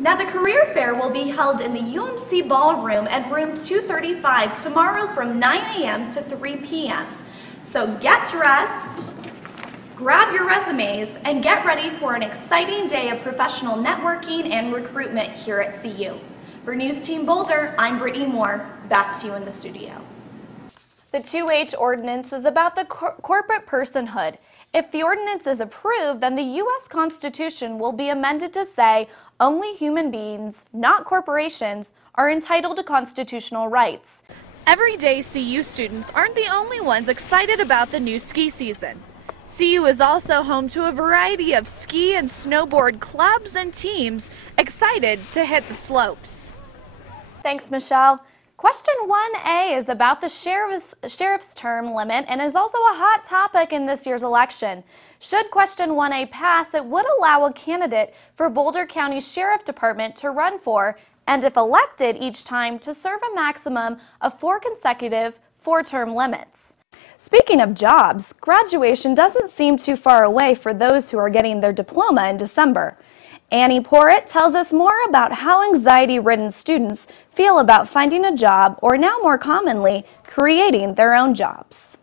Now the career fair will be held in the UMC Ballroom at room 235 tomorrow from 9 a.m. to 3 p.m. So get dressed, grab your resumes, and get ready for an exciting day of professional networking and recruitment here at CU. For News Team Boulder, I'm BMoore. Back to you in the studio. The 2H ordinance is about the corporate personhood. If the ordinance is approved, then the U.S. Constitution will be amended to say only human beings, not corporations, are entitled to constitutional rights. Everyday CU students aren't the only ones excited about the new ski season. CU is also home to a variety of ski and snowboard clubs and teams excited to hit the slopes. Thanks, Michelle. Question 1A is about the sheriff's term limit and is also a hot topic in this year's election. Should question 1A pass, it would allow a candidate for Boulder County Sheriff Department to run for, and if elected each time, to serve a maximum of 4 consecutive 4-term limits. Speaking of jobs, graduation doesn't seem too far away for those who are getting their diploma in December. Annie Porritt tells us more about how anxiety-ridden students feel about finding a job, or now more commonly, creating their own jobs.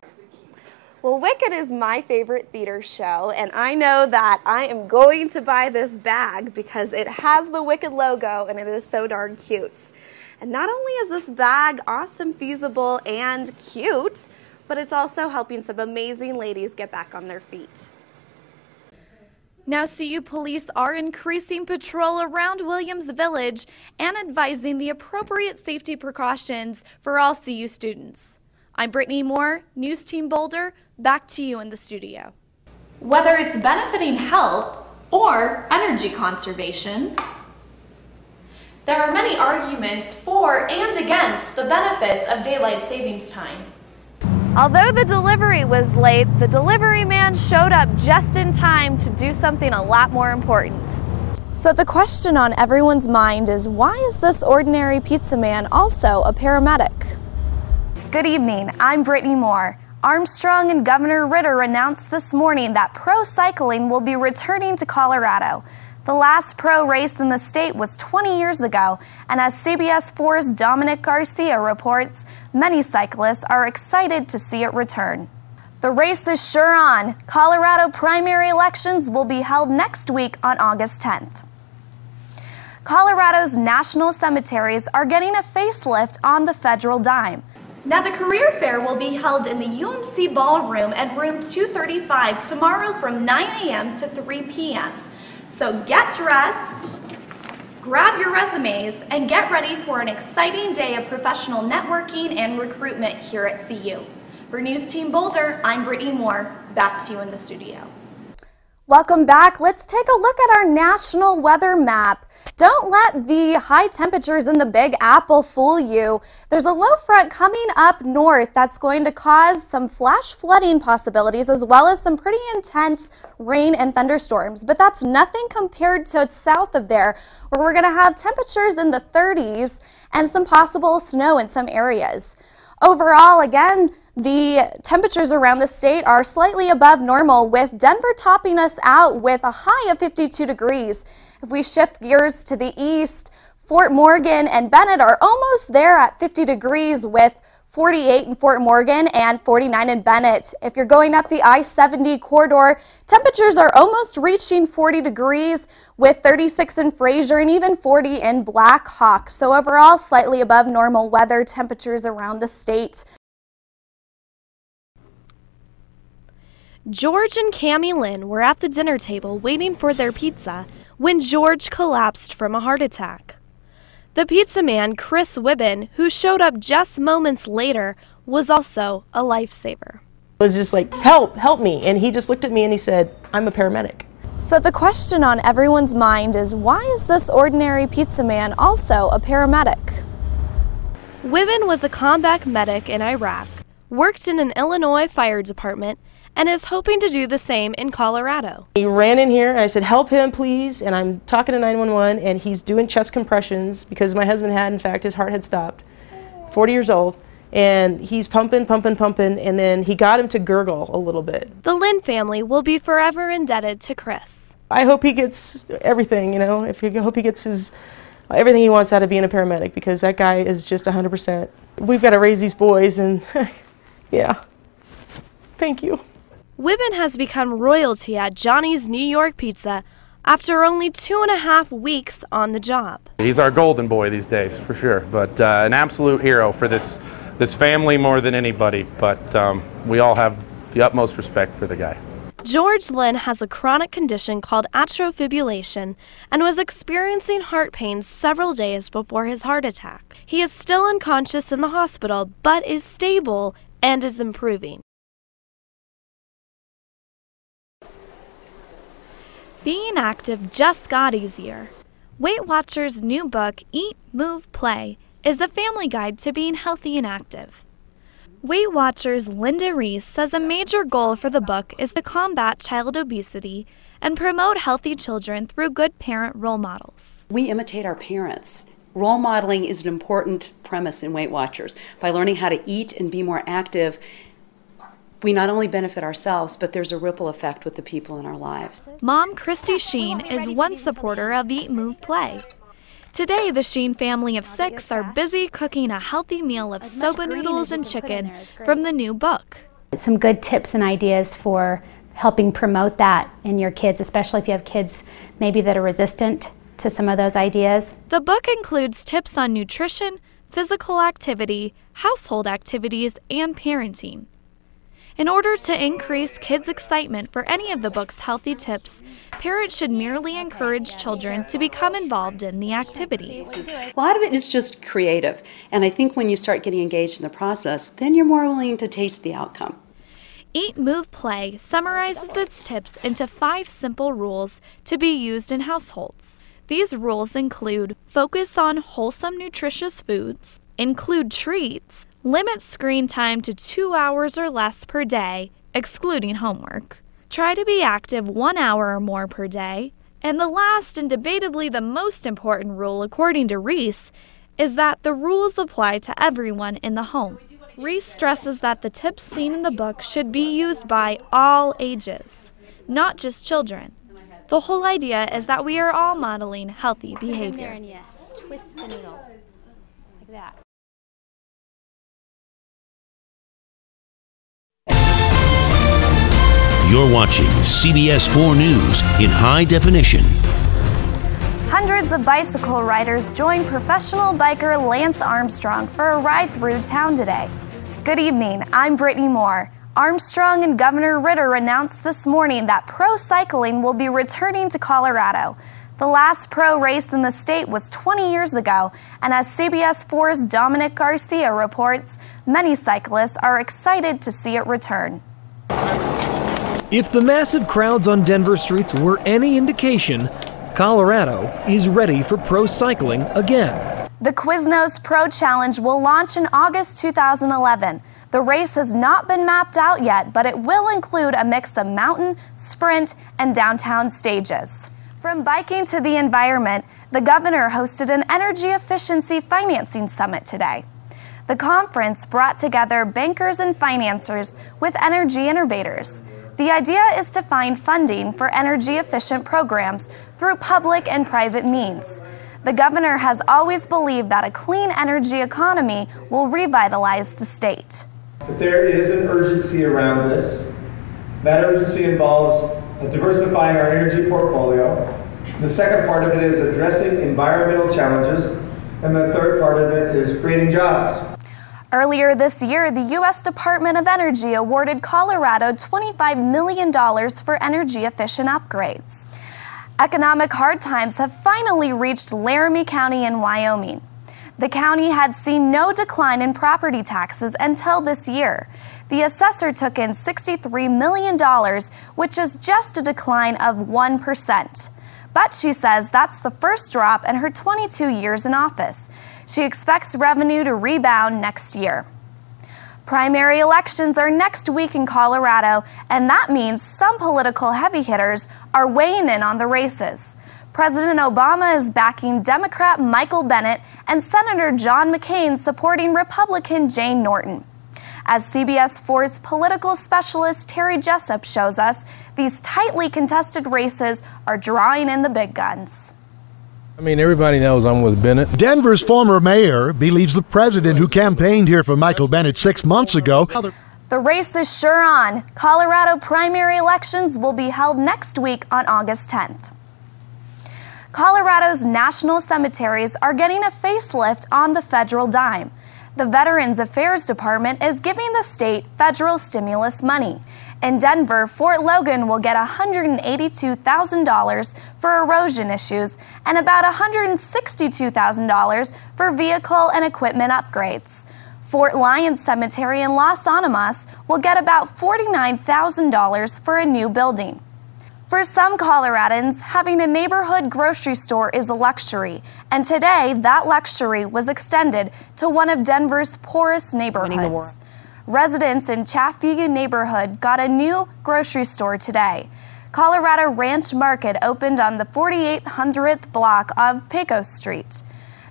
Well, Wicked is my favorite theater show, and I know that I am going to buy this bag because it has the Wicked logo and it is so darn cute. And not only is this bag awesome, feasible, and cute, but it's also helping some amazing ladies get back on their feet. Now, CU police are increasing patrol around Williams Village and advising the appropriate safety precautions for all CU students. I'm BMoore, News Team Boulder, back to you in the studio. Whether it's benefiting health or energy conservation, there are many arguments for and against the benefits of daylight savings time. Although the delivery was late, the delivery man showed up just in time to do something a lot more important. So the question on everyone's mind is, why is this ordinary pizza man also a paramedic? Good evening, I'm BMoore. Armstrong and Governor Ritter announced this morning that pro cycling will be returning to Colorado. The last pro race in the state was 20 years ago, and as CBS 4's Dominic Garcia reports, many cyclists are excited to see it return. The race is sure on. Colorado primary elections will be held next week on August 10th. Colorado's national cemeteries are getting a facelift on the federal dime. Now the career fair will be held in the UMC Ballroom at room 235 tomorrow from 9 a.m. to 3 p.m. So get dressed, grab your resumes, and get ready for an exciting day of professional networking and recruitment here at CU. For News Team Boulder, I'm BMoore. Back to you in the studio. Welcome back. Let's take a look at our national weather map. Don't let the high temperatures in the Big Apple fool you. There's a low front coming up north that's going to cause some flash flooding possibilities as well as some pretty intense rain and thunderstorms. But that's nothing compared to south of there, where we're going to have temperatures in the 30s and some possible snow in some areas. Overall, again, the temperatures around the state are slightly above normal, with Denver topping us out with a high of 52 degrees. If we shift gears to the east, Fort Morgan and Bennett are almost there at 50 degrees with 48 in Fort Morgan and 49 in Bennett. If you're going up the I-70 corridor, temperatures are almost reaching 40 degrees with 36 in Fraser and even 40 in Black Hawk. So overall, slightly above normal weather temperatures around the state. George and Cammie Lynn were at the dinner table waiting for their pizza when George collapsed from a heart attack. The pizza man, Chris Wibben, who showed up just moments later, was also a lifesaver. It was just like, help me. And he just looked at me and he said, I'm a paramedic. So the question on everyone's mind is, why is this ordinary pizza man also a paramedic? Wibben was a combat medic in Iraq, worked in an Illinois fire department, and is hoping to do the same in Colorado. He ran in here and I said, help him please, and I'm talking to 911 and he's doing chest compressions because my husband had, in fact, his heart had stopped, 40 years old, and he's pumping, and then he got him to gurgle a little bit. The Lynn family will be forever indebted to Chris. I hope he gets everything, I hope he gets everything he wants out of being a paramedic, because that guy is just 100%. We've got to raise these boys, and yeah, thank you. Wibben has become royalty at Johnny's New York Pizza after only 2.5 weeks on the job. He's our golden boy these days, for sure, but an absolute hero for this family more than anybody, but we all have the utmost respect for the guy. George Lynn has a chronic condition called atrial fibrillation and was experiencing heart pains several days before his heart attack. He is still unconscious in the hospital, but is stable and is improving. Being active just got easier. Weight Watchers' new book, Eat, Move, Play, is a family guide to being healthy and active. Weight Watchers' Linda Reese says a major goal for the book is to combat child obesity and promote healthy children through good parent role models. We imitate our parents. Role modeling is an important premise in Weight Watchers. By learning how to eat and be more active, we not only benefit ourselves, but there's a ripple effect with the people in our lives. Mom Christy Sheen is one supporter of Eat, Move, Play. Today, the Sheen family of 6 are busy cooking a healthy meal of soba noodles and chicken from the new book. Some good tips and ideas for helping promote that in your kids, especially if you have kids maybe that are resistant to some of those ideas. The book includes tips on nutrition, physical activity, household activities, and parenting. In order to increase kids' excitement for any of the book's healthy tips, parents should merely encourage children to become involved in the activities. A lot of it is just creative, and I think when you start getting engaged in the process, then you're more willing to taste the outcome. Eat, Move, Play summarizes its tips into 5 simple rules to be used in households. These rules include focus on wholesome, nutritious foods, include treats, limit screen time to 2 hours or less per day, excluding homework. Try to be active 1 hour or more per day. And the last and debatably the most important rule, according to Reese, is that the rules apply to everyone in the home. Reese stresses that the tips seen in the book should be used by all ages, not just children. The whole idea is that we are all modeling healthy behavior. And you twist the noodles like that. You're watching CBS 4 News in high definition. Hundreds of bicycle riders joined professional biker Lance Armstrong for a ride through town today. Good evening, I'm Brittany Moore. Armstrong and Governor Ritter announced this morning that pro cycling will be returning to Colorado. The last pro race in the state was 20 years ago, and as CBS 4's Dominic Garcia reports, many cyclists are excited to see it return. If the massive crowds on Denver streets were any indication, Colorado is ready for pro cycling again. The Quiznos Pro Challenge will launch in August 2011. The race has not been mapped out yet, but it will include a mix of mountain, sprint, and downtown stages. From biking to the environment, the governor hosted an energy efficiency financing summit today. The conference brought together bankers and financiers with energy innovators. The idea is to find funding for energy-efficient programs through public and private means. The governor has always believed that a clean energy economy will revitalize the state. But there is an urgency around this. That urgency involves diversifying our energy portfolio. The second part of it is addressing environmental challenges. And the third part of it is creating jobs. Earlier this year, the U.S. Department of Energy awarded Colorado $25 million for energy-efficient upgrades. Economic hard times have finally reached Laramie County in Wyoming. The county had seen no decline in property taxes until this year. The assessor took in $63 million, which is just a decline of 1%. But she says that's the first drop in her 22 years in office. She expects revenue to rebound next year. Primary elections are next week in Colorado, and that means some political heavy hitters are weighing in on the races. President Obama is backing Democrat Michael Bennet and Senator John McCain supporting Republican Jane Norton. As CBS 4's political specialist Terry Jessup shows us, These tightly contested races are drawing in the big guns. I mean, everybody knows I'm with Bennett. Denver's former mayor believes the president who campaigned here for Michael Bennett 6 months ago. The race is sure on. Colorado primary elections will be held next week on August 10th. Colorado's national cemeteries are getting a facelift on the federal dime. The Veterans Affairs Department is giving the state federal stimulus money. In Denver, Fort Logan will get $182,000 for erosion issues and about $162,000 for vehicle and equipment upgrades. Fort Lyons Cemetery in Las Animas will get about $49,000 for a new building. For some Coloradans, having a neighborhood grocery store is a luxury, and today that luxury was extended to one of Denver's poorest neighborhoods. Residents in Chaffee neighborhood got a new grocery store today. Colorado Ranch Market opened on the 4800th block of Pecos Street.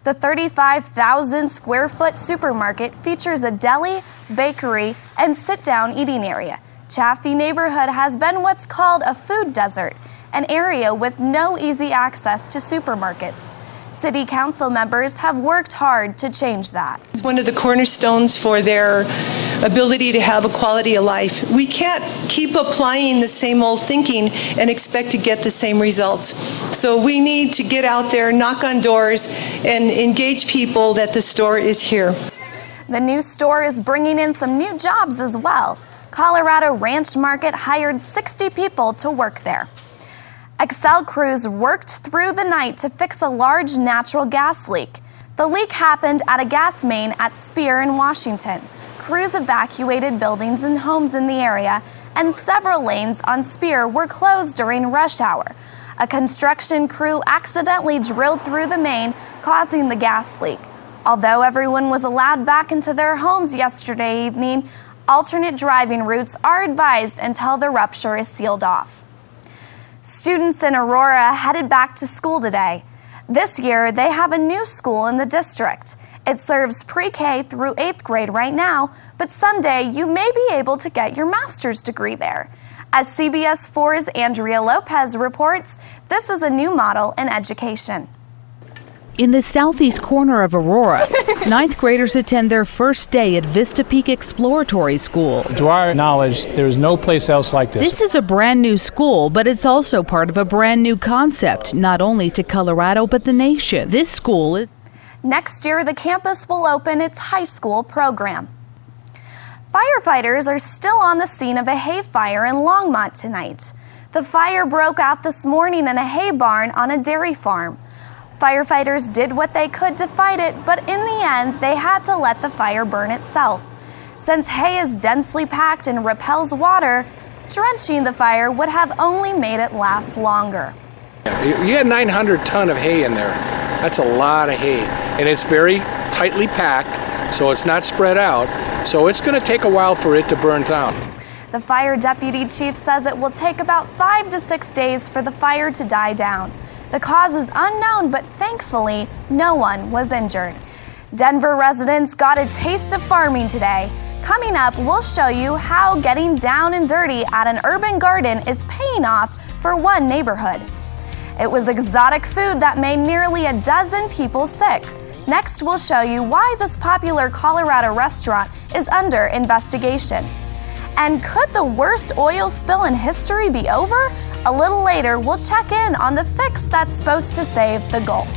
The 35,000 square foot supermarket features a deli, bakery, and sit-down eating area. Chaffee neighborhood has been what's called a food desert, an area with no easy access to supermarkets. City council members have worked hard to change that. It's one of the cornerstones for their ability to have a quality of life. We can't keep applying the same old thinking and expect to get the same results. So we need to get out there, knock on doors, and engage people that the store is here. The new store is bringing in some new jobs as well. Colorado Ranch Market hired 60 people to work there. Excel crews worked through the night to fix a large natural gas leak. The leak happened at a gas main at Spear in Washington. Crews evacuated buildings and homes in the area, and several lanes on Spear were closed during rush hour. A construction crew accidentally drilled through the main, causing the gas leak. Although everyone was allowed back into their homes yesterday evening, alternate driving routes are advised until the rupture is sealed off. Students in Aurora headed back to school today. This year, they have a new school in the district. It serves pre-K through 8th grade right now, but someday you may be able to get your master's degree there. As CBS 4's Andrea Lopez reports, this is a new model in education. In the southeast corner of Aurora, 9th graders attend their first day at Vista Peak Exploratory School. To our knowledge, there's no place else like this. This is a brand new school, but it's also part of a brand new concept, not only to Colorado, but the nation. This school is... Next year, the campus will open its high school program. Firefighters are still on the scene of a hay fire in Longmont tonight. The fire broke out this morning in a hay barn on a dairy farm. Firefighters did what they could to fight it, but in the end, they had to let the fire burn itself. Since hay is densely packed and repels water, drenching the fire would have only made it last longer. You had 900 ton of hay in there. That's a lot of hay, and it's very tightly packed, so it's not spread out, so it's going to take a while for it to burn down. The fire deputy chief says it will take about 5 to 6 days for the fire to die down. The cause is unknown, but thankfully, no one was injured. Denver residents got a taste of farming today. Coming up, we'll show you how getting down and dirty at an urban garden is paying off for one neighborhood. It was exotic food that made nearly a dozen people sick. Next, we'll show you why this popular Colorado restaurant is under investigation. And could the worst oil spill in history be over? A little later, we'll check in on the fix that's supposed to save the Gulf.